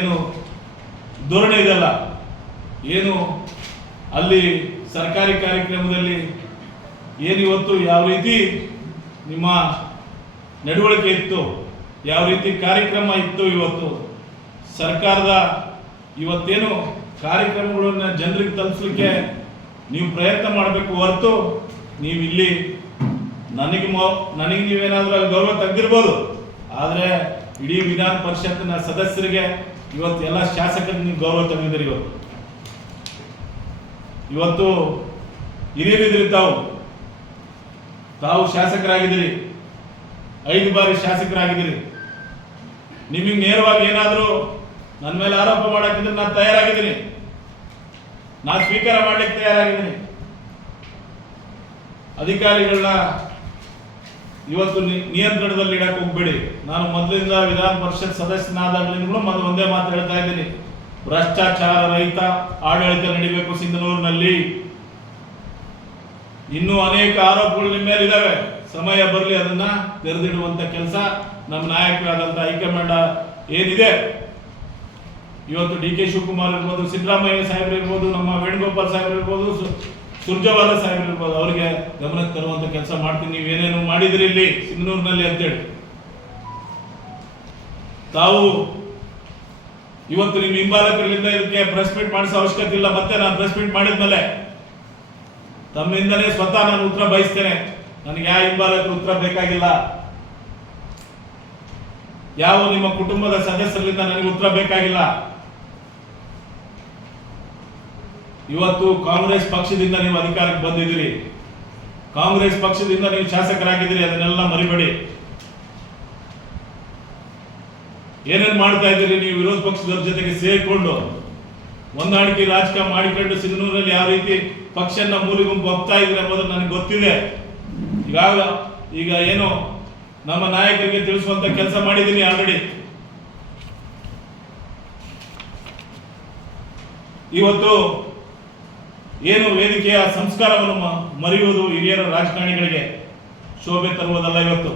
ಏನು ಧೋರಣೆ ಇದೆಯಲ್ಲ, ಏನು ಅಲ್ಲಿ ಸರ್ಕಾರಿ ಕಾರ್ಯಕ್ರಮದಲ್ಲಿ ಏನು ಇವತ್ತು ಯಾವ ರೀತಿ ನಿಮ್ಮ ನಡವಳಿಕೆ ಇತ್ತು, ಯಾವ ರೀತಿ ಕಾರ್ಯಕ್ರಮ ಇತ್ತು, ಇವತ್ತು ಸರ್ಕಾರದ ಇವತ್ತೇನು ಕಾರ್ಯಕ್ರಮಗಳನ್ನು ಜನರಿಗೆ ತಲುಪಿಸಲಿಕ್ಕೆ ನೀವು ಪ್ರಯತ್ನ ಮಾಡಬೇಕು ಹೊರತು ನೀವು ಇಲ್ಲಿ ನನಗೆ ನೀವೇನಾದರೂ ಅಲ್ಲಿ ಗೌರವ ತೆಗೆದಿರ್ಬೋದು, ಆದರೆ ಇಡೀ ವಿಧಾನ ಪರಿಷತ್ತಿನ ಸದಸ್ಯರಿಗೆ ಇವತ್ತು ಎಲ್ಲ ಶಾಸಕರಿಗೆ ನೀವು ಗೌರವ ತೆಗೆದಿದ್ದೀರಿ. ಇವತ್ತು ಹಿರಿಯರಿದ್ದೀರಿ, ತಾವು ಶಾಸಕರಾಗಿದ್ದೀರಿ, 5 ಬಾರಿ ಶಾಸಕರಾಗಿದ್ದೀರಿ. ನಿಮಗೆ ನೇರವಾಗಿ ಏನಾದರೂ ನನ್ನ ಮೇಲೆ ಆರೋಪ ಮಾಡಕ್ಕಿದ್ರೆ ನಾನು ತಯಾರಾಗಿದ್ದೀನಿ, ನಾನು ಸ್ವೀಕಾರ ಮಾಡ್ಲಿಕ್ಕೆ ತಯಾರಾಗಿದ್ದೀನಿ. ಅಧಿಕಾರಿಗಳನ್ನ ಇವತ್ತು ನಿಯಂತ್ರಣದಲ್ಲಿ ಇಡಕ್ಕೆ ಹೋಗ್ಬೇಡಿ. ನಾನು ಮೊದಲಿಂದ ವಿಧಾನ ಪರಿಷತ್ ಸದಸ್ಯನಾದಾಗಲಿಂದಲೂ ಒಂದೇ ಮಾತು ಹೇಳ್ತಾ ಇದ್ದೀನಿ, ಭ್ರಷ್ಟಾಚಾರ ರಹಿತ ಆಡಳಿತ ನಡೀಬೇಕು ಸಿಂಧನೂರಿನಲ್ಲಿ. ಇನ್ನೂ ಅನೇಕ ಆರೋಪಗಳು ನಿಮ್ಮ ಮೇಲೆ ಇದಾವೆ, ಸಮಯ ಬರಲಿ ಅದನ್ನ ತೆರೆದಿಡುವಂತ ಕೆಲಸ ನಮ್ಮ ನಾಯಕರಾದಂತ ಹೈಕಮಾಂಡ್ ಏನಿದೆ. ಇವತ್ತು ಡಿ ಕೆ ಶಿವಕುಮಾರ್ ಇರ್ಬೋದು, ಸಿದ್ದರಾಮಯ್ಯ ಸಾಹೇಬ್ರು ಇರ್ಬೋದು, ನಮ್ಮ ವೇಣುಗೋಪಾಲ್ ಸಾಹೇಬ್ರು ಇರ್ಬೋದು, ಸುರ್ಜೇವಾಲಾ ಸಾಹೇಬ್ರು ಇರ್ಬೋದು, ಅವರಿಗೆ ಗಮನಕ್ಕೆ ತರುವಂತ ಕೆಲಸ ಮಾಡ್ತೀನಿ. ನೀವೇನೇನು ಮಾಡಿದ್ರಿ ಇಲ್ಲಿ ಸಿಂಧನೂರಿನಲ್ಲಿ ಅಂತೇಳಿ ತಾವು ಇವತ್ತು ನಿಮ್ಮ ಹಿಂಬಾಲಕರಿಂದ ಇದಕ್ಕೆ ಪ್ರೆಸ್ ಮೀಟ್ ಮಾಡಿಸೋ ಅವಶ್ಯಕತೆ ಇಲ್ಲ. ಮತ್ತೆ ನಾನು ಪ್ರೆಸ್ ಮೀಟ್ ಮಾಡಿದ್ಮೇಲೆ ತಮ್ಮಿಂದಲೇ ಸ್ವತಃ ನಾನು ಉತ್ತರ ಬಯಸ್ತೇನೆ. ನನಗೆ ಯಾವ ಹಿಂಬಾಲಕರು ಉತ್ತರ ಬೇಕಾಗಿಲ್ಲ, ಯಾವ ನಿಮ್ಮ ಕುಟುಂಬದ ಸದಸ್ಯರಿಂದ ನನಗೆ ಉತ್ತರ ಬೇಕಾಗಿಲ್ಲ. ಇವತ್ತು ಕಾಂಗ್ರೆಸ್ ಪಕ್ಷದಿಂದ ನೀವು ಅಧಿಕಾರಕ್ಕೆ ಬಂದಿದ್ದೀರಿ, ಕಾಂಗ್ರೆಸ್ ಪಕ್ಷದಿಂದ ನೀವು ಶಾಸಕರಾಗಿದ್ದೀರಿ, ಅದನ್ನೆಲ್ಲ ಮರಿಬೇಡಿ. ಏನೇನು ಮಾಡ್ತಾ ಇದ್ದೀರಿ ನೀವು ವಿರೋಧ ಪಕ್ಷದವ್ರ ಜೊತೆಗೆ ಸೇರಿಕೊಂಡು ಹೊಂದಾಣಿಕೆ ರಾಜಕೀಯ ಮಾಡಿಕೊಂಡು ಸಿಂಧನೂರಲ್ಲಿ ಯಾವ ರೀತಿ ಪಕ್ಷನ ಮೂಲಿಗುಂಪು ಹೋಗ್ತಾ ಇದ್ರೆ ಎಂಬುದು ನನಗೆ ಗೊತ್ತಿದೆ. ಈಗ ಏನು ನಮ್ಮ ನಾಯಕರಿಗೆ ತಿಳಿಸುವಂತ ಕೆಲಸ ಮಾಡಿದ್ದೀನಿ ಆಲ್ರೆಡಿ. ಇವತ್ತು ಏನು ವೇದಿಕೆಯ ಸಂಸ್ಕಾರವನ್ನು ಮರೆಯುವುದು ಹಿರಿಯರ ರಾಜಕಾರಣಿಗಳಿಗೆ ಶೋಭೆ ತರುವುದಲ್ಲ. ಇವತ್ತು